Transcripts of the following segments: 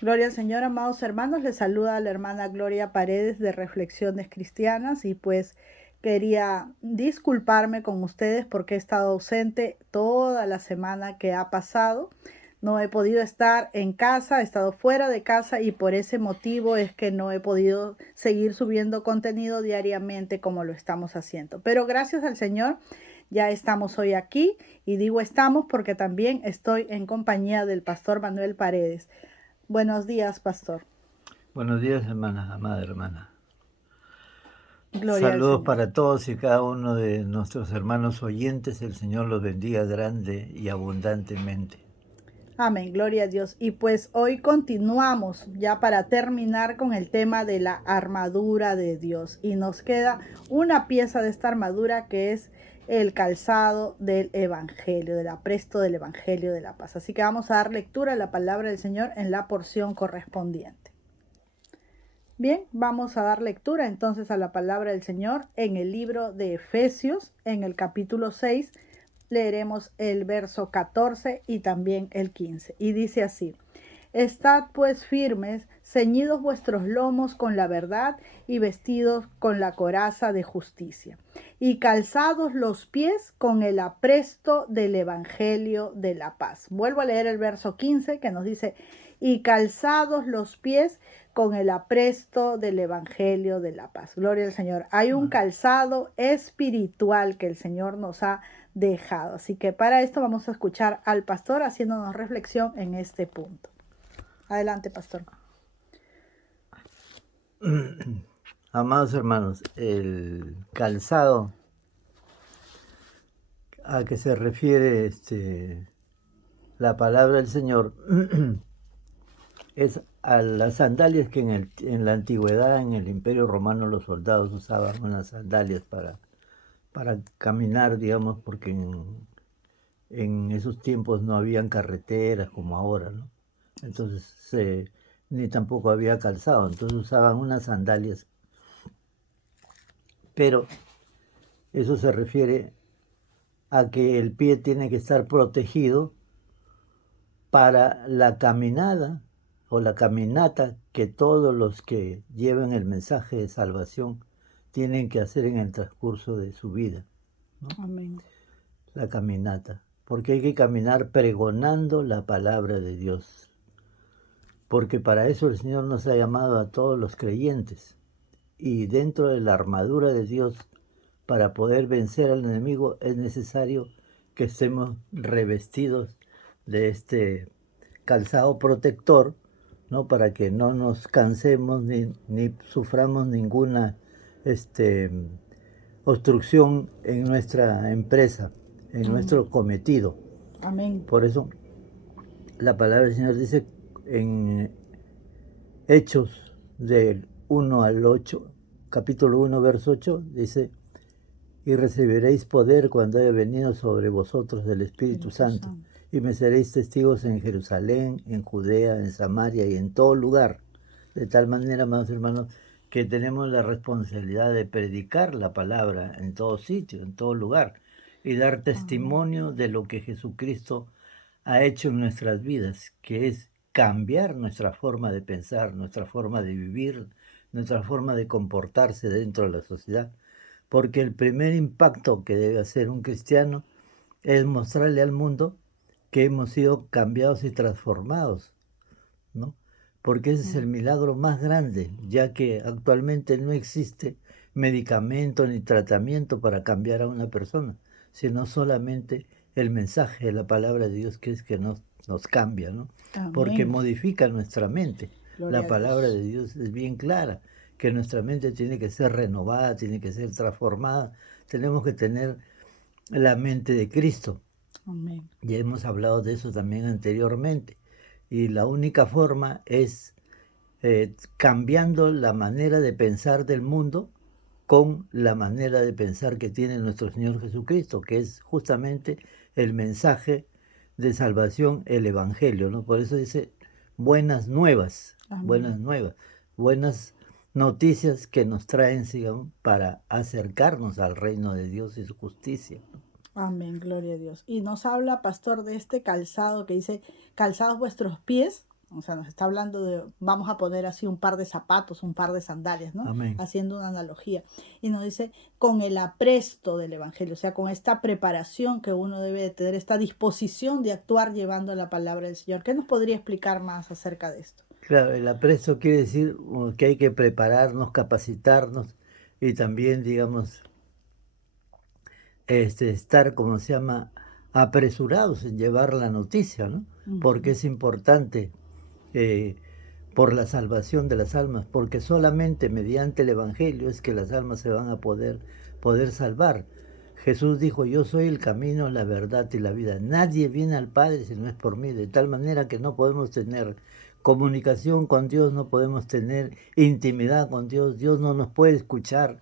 Gloria al Señor, amados hermanos. Les saluda la hermana Gloria Paredes de Reflexiones Cristianas y pues quería disculparme con ustedes porque he estado ausente toda la semana que ha pasado. No he podido estar en casa, he estado fuera de casa y por ese motivo es que no he podido seguir subiendo contenido diariamente como lo estamos haciendo. Pero gracias al Señor ya estamos hoy aquí y digo estamos porque también estoy en compañía del pastor Manuel Paredes. Buenos días, pastor. Buenos días, hermana, amada hermana. Gloria al Saludos Señor. para todos y cada uno de nuestros hermanos oyentes. El Señor los bendiga grande y abundantemente. Amén, gloria a Dios. Y pues hoy continuamos ya para terminar con el tema de la armadura de Dios. Y nos queda una pieza de esta armadura que es el calzado del Evangelio, del apresto del Evangelio de la paz. Así que vamos a dar lectura a la palabra del Señor en la porción correspondiente. Bien, vamos a dar lectura entonces a la palabra del Señor en el libro de Efesios, en el capítulo 6. Leeremos el verso 14 y también el 15. Y dice así: Estad pues firmes, ceñidos vuestros lomos con la verdad y vestidos con la coraza de justicia, y calzados los pies con el apresto del Evangelio de la paz. Vuelvo a leer el verso 15 que nos dice: y calzados los pies con el apresto del Evangelio de la paz. Gloria al Señor. Hay un calzado espiritual que el Señor nos ha dejado. Así que para esto vamos a escuchar al pastor haciéndonos reflexión en este punto. Adelante, pastor. Amados hermanos, el calzado a que se refiere la palabra del Señor es a las sandalias que en la antigüedad, en el Imperio Romano, los soldados usaban unas sandalias para caminar, digamos, porque en esos tiempos no habían carreteras como ahora, ¿no? Entonces, ni tampoco había calzado, entonces usaban unas sandalias. Pero eso se refiere a que el pie tiene que estar protegido para la caminada o la caminata que todos los que llevan el mensaje de salvación tienen que hacer en el transcurso de su vida, ¿no? Amén. La caminata, porque hay que caminar pregonando la palabra de Dios, porque para eso el Señor nos ha llamado a todos los creyentes, y dentro de la armadura de Dios, para poder vencer al enemigo, es necesario que estemos revestidos de este calzado protector, ¿no? Para que no nos cansemos ni suframos ninguna obstrucción en nuestra empresa, en nuestro cometido. Amén. Por eso la palabra del Señor dice en Hechos del 1 al 8, capítulo 1, verso 8, dice: y recibiréis poder cuando haya venido sobre vosotros el Espíritu Santo, y me seréis testigos en Jerusalén, en Judea, en Samaria y en todo lugar. De tal manera, amados hermanos, que tenemos la responsabilidad de predicar la palabra en todo sitio, en todo lugar, y dar testimonio de lo que Jesucristo ha hecho en nuestras vidas, que es cambiar nuestra forma de pensar, nuestra forma de vivir, nuestra forma de comportarse dentro de la sociedad. Porque el primer impacto que debe hacer un cristiano es mostrarle al mundo que hemos sido cambiados y transformados, ¿no? Porque ese es el milagro más grande, ya que actualmente no existe medicamento ni tratamiento para cambiar a una persona, sino solamente el mensaje de la palabra de Dios, que es que nos cambia, ¿no? Amén. Porque modifica nuestra mente. Gloria La a palabra Dios. de Dios es bien clara, que nuestra mente tiene que ser renovada, tiene que ser transformada. Tenemos que tener la mente de Cristo. Amén. Ya hemos hablado de eso también anteriormente. Y la única forma es cambiando la manera de pensar del mundo con la manera de pensar que tiene nuestro Señor Jesucristo, que es justamente el mensaje de salvación, el Evangelio, ¿no? Por eso dice buenas nuevas, Amén. buenas noticias que nos traen, digamos, para acercarnos al reino de Dios y su justicia, ¿no? Amén, gloria a Dios. Y nos habla, pastor, de este calzado que dice: calzados vuestros pies O sea, nos está hablando de, vamos a poner así un par de zapatos, un par de sandalias, ¿no? Amén. Haciendo una analogía. Y nos dice, con el apresto del Evangelio, o sea, con esta preparación que uno debe de tener, esta disposición de actuar llevando la palabra del Señor. ¿Qué nos podría explicar más acerca de esto? Claro, el apresto quiere decir que hay que prepararnos, capacitarnos y también, digamos, estar, como se llama, apresurados en llevar la noticia, ¿no? Porque es importante eh, por la salvación de las almas, porque solamente mediante el Evangelio es que las almas se van a poder salvar. Jesús dijo, yo soy el camino, la verdad y la vida. Nadie viene al Padre si no es por mí, de tal manera que no podemos tener comunicación con Dios, no podemos tener intimidad con Dios, Dios no nos puede escuchar,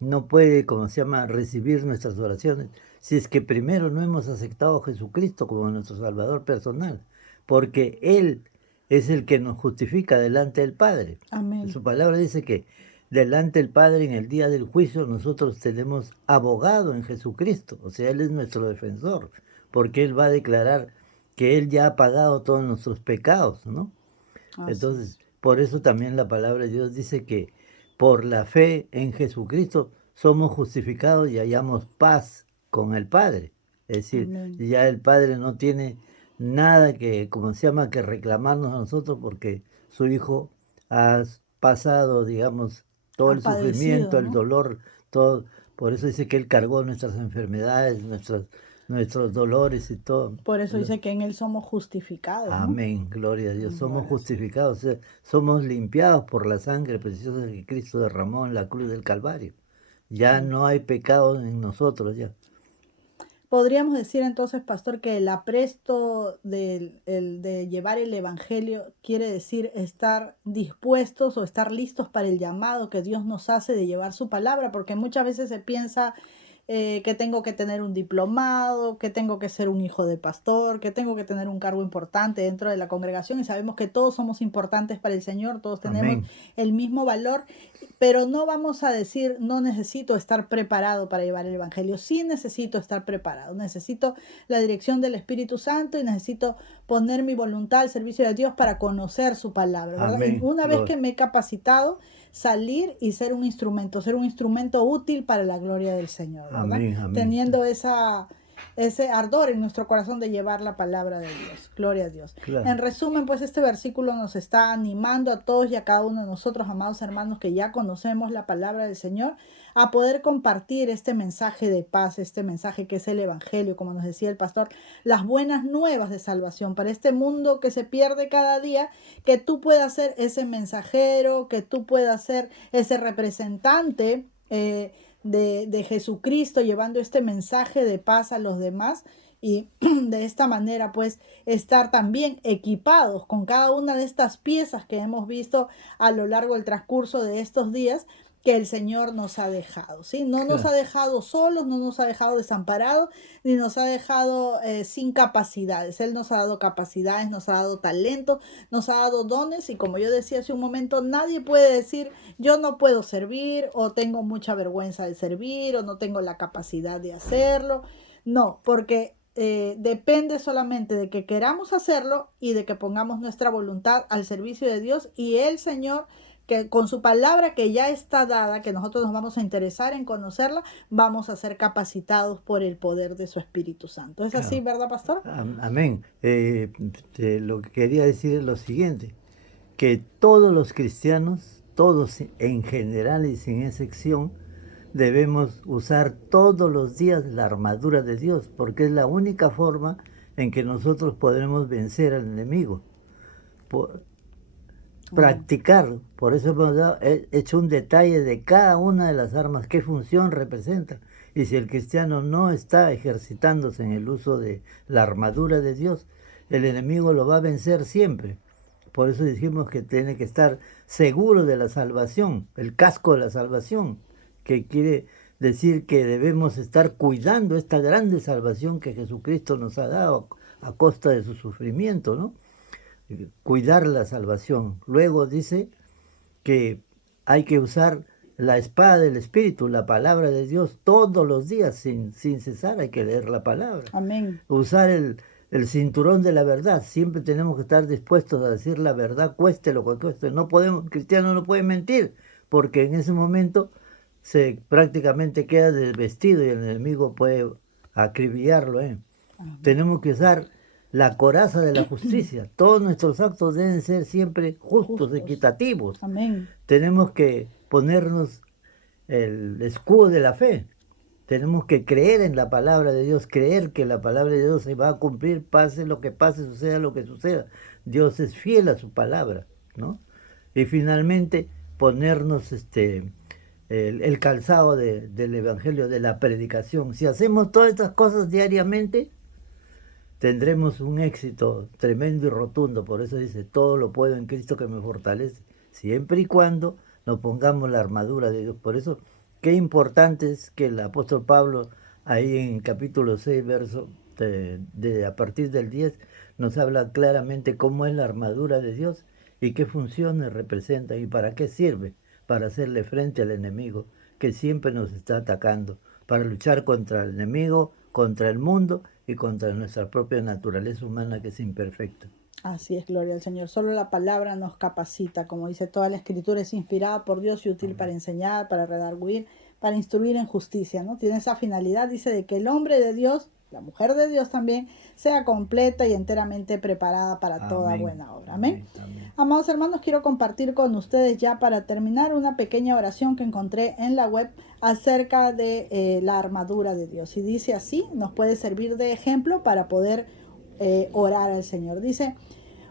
no puede, como se llama, recibir nuestras oraciones, si es que primero no hemos aceptado a Jesucristo como nuestro Salvador personal, porque Él es el que nos justifica delante del Padre. Amén. Su palabra dice que delante del Padre en el día del juicio nosotros tenemos abogado en Jesucristo, o sea, Él es nuestro defensor, porque Él va a declarar que Él ya ha pagado todos nuestros pecados, ¿no? Entonces, por eso también la palabra de Dios dice que por la fe en Jesucristo somos justificados y hallamos paz con el Padre. Es decir, Amén. ya el Padre no tiene nada que, como se llama, que reclamarnos a nosotros porque su Hijo ha pasado, digamos, todo Ha el padecido, sufrimiento, el ¿no? dolor, todo. Por eso dice que Él cargó nuestras enfermedades, nuestros dolores y todo. Por eso dice que en Él somos justificados, ¿no? Amén, gloria a Dios. Somos Gloria al Señor. justificados, o sea, somos limpiados por la sangre preciosa que Cristo derramó en la cruz del Calvario. Ya no hay pecado en nosotros ya. Podríamos decir entonces, pastor, que el apresto de llevar el Evangelio quiere decir estar dispuestos o estar listos para el llamado que Dios nos hace de llevar su palabra, porque muchas veces se piensa que tengo que tener un diplomado, que tengo que ser un hijo de pastor, que tengo que tener un cargo importante dentro de la congregación y sabemos que todos somos importantes para el Señor, todos tenemos Amén. el mismo valor, pero no vamos a decir no necesito estar preparado para llevar el Evangelio, sí necesito estar preparado, necesito la dirección del Espíritu Santo y necesito poner mi voluntad al servicio de Dios para conocer su palabra, ¿verdad? Y Amén. una vez que me he capacitado, salir y ser un instrumento útil para la gloria del Señor, ¿verdad? Amén. Amén. Teniendo ese ardor en nuestro corazón de llevar la palabra de Dios. Gloria a Dios. Claro. En resumen, pues este versículo nos está animando a todos y a cada uno de nosotros, amados hermanos, que ya conocemos la palabra del Señor, a poder compartir este mensaje de paz, este mensaje que es el Evangelio, como nos decía el pastor, las buenas nuevas de salvación para este mundo que se pierde cada día, que tú puedas ser ese mensajero, que tú puedas ser ese representante de Jesucristo llevando este mensaje de paz a los demás y de esta manera pues estar también equipados con cada una de estas piezas que hemos visto a lo largo del transcurso de estos días que el Señor nos ha dejado, ¿sí? No nos ha dejado solos, no nos ha dejado desamparados, ni nos ha dejado sin capacidades. Él nos ha dado capacidades, nos ha dado talento, nos ha dado dones y como yo decía hace un momento, nadie puede decir yo no puedo servir o tengo mucha vergüenza de servir o no tengo la capacidad de hacerlo. No, porque depende solamente de que queramos hacerlo y de que pongamos nuestra voluntad al servicio de Dios y el Señor que con su palabra que ya está dada, que nosotros nos vamos a interesar en conocerla, vamos a ser capacitados por el poder de su Espíritu Santo. ¿Es así, verdad, pastor? Amén. Lo que quería decir es lo siguiente, que todos los cristianos, todos en general y sin excepción, debemos usar todos los días la armadura de Dios, porque es la única forma en que nosotros podremos vencer al enemigo. Practicar, por eso hemos hecho un detalle de cada una de las armas, qué función representa. Y si el cristiano no está ejercitándose en el uso de la armadura de Dios, el enemigo lo va a vencer siempre. Por eso dijimos que tiene que estar seguro de la salvación, el casco de la salvación, que quiere decir que debemos estar cuidando esta grande salvación que Jesucristo nos ha dado a costa de su sufrimiento, ¿no? Cuidar la salvación. Luego dice que hay que usar la espada del Espíritu, la palabra de Dios, todos los días, sin cesar, hay que leer la palabra. Amén. Usar el cinturón de la verdad. Siempre tenemos que estar dispuestos a decir la verdad, cueste lo que cueste. No podemos, cristiano no puede mentir, porque en ese momento se prácticamente queda desvestido y el enemigo puede acribillarlo. Tenemos que usar la coraza de la justicia. Todos nuestros actos deben ser siempre justos, equitativos. Amén. Tenemos que ponernos el escudo de la fe. Tenemos que creer en la palabra de Dios, creer que la palabra de Dios se va a cumplir, pase lo que pase, suceda lo que suceda. Dios es fiel a su palabra, ¿no? Y finalmente ponernos el calzado del evangelio, de la predicación. Si hacemos todas estas cosas diariamente, tendremos un éxito tremendo y rotundo. Por eso dice, todo lo puedo en Cristo que me fortalece, siempre y cuando nos pongamos la armadura de Dios. Por eso, qué importante es que el apóstol Pablo, ahí en capítulo 6, verso a partir del 10, nos habla claramente cómo es la armadura de Dios y qué funciones representa y para qué sirve, para hacerle frente al enemigo que siempre nos está atacando, para luchar contra el enemigo, contra el mundo y contra nuestra propia naturaleza humana que es imperfecta. Así es, gloria al Señor. Solo la palabra nos capacita, como dice toda la escritura, es inspirada por Dios y útil para enseñar, para redarguir, para instruir en justicia, ¿no? Tiene esa finalidad, dice, de que el hombre de Dios, la mujer de Dios también, sea completa y enteramente preparada para toda buena obra. Amén. Amados hermanos, quiero compartir con ustedes ya para terminar una pequeña oración que encontré en la web acerca de la armadura de Dios. Y dice así, nos puede servir de ejemplo para poder orar al Señor. Dice: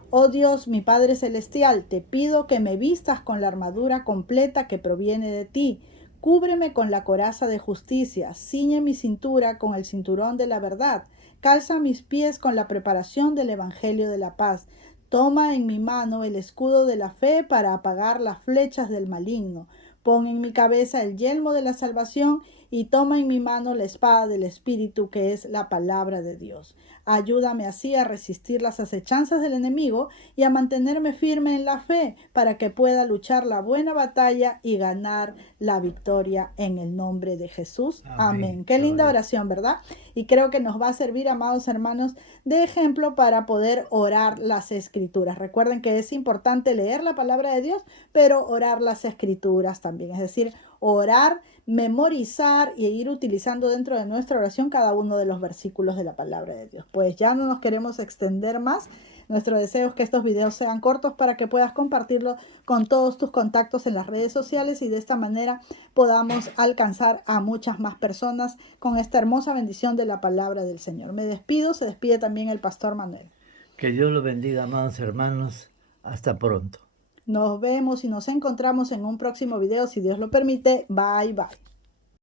oh Dios, mi Padre Celestial, te pido que me vistas con la armadura completa que proviene de ti. Cúbreme con la coraza de justicia, ciñe mi cintura con el cinturón de la verdad, calza mis pies con la preparación del evangelio de la paz. Toma en mi mano el escudo de la fe para apagar las flechas del maligno. Pon en mi cabeza el yelmo de la salvación y toma en mi mano la espada del Espíritu, que es la palabra de Dios. Ayúdame así a resistir las acechanzas del enemigo y a mantenerme firme en la fe para que pueda luchar la buena batalla y ganar la victoria en el nombre de Jesús. Amén. Qué linda oración, ¿verdad? Y creo que nos va a servir, amados hermanos, de ejemplo para poder orar las escrituras. Recuerden que es importante leer la palabra de Dios, pero orar las escrituras también. Es decir, orar, memorizar y ir utilizando dentro de nuestra oración cada uno de los versículos de la palabra de Dios. Pues ya no nos queremos extender más. Nuestro deseo es que estos videos sean cortos para que puedas compartirlo con todos tus contactos en las redes sociales y de esta manera podamos alcanzar a muchas más personas con esta hermosa bendición de la palabra del Señor. Me despido, se despide también el pastor Manuel. Que Dios los bendiga, amados hermanos. Hasta pronto. Nos vemos y nos encontramos en un próximo video, si Dios lo permite. Bye, bye.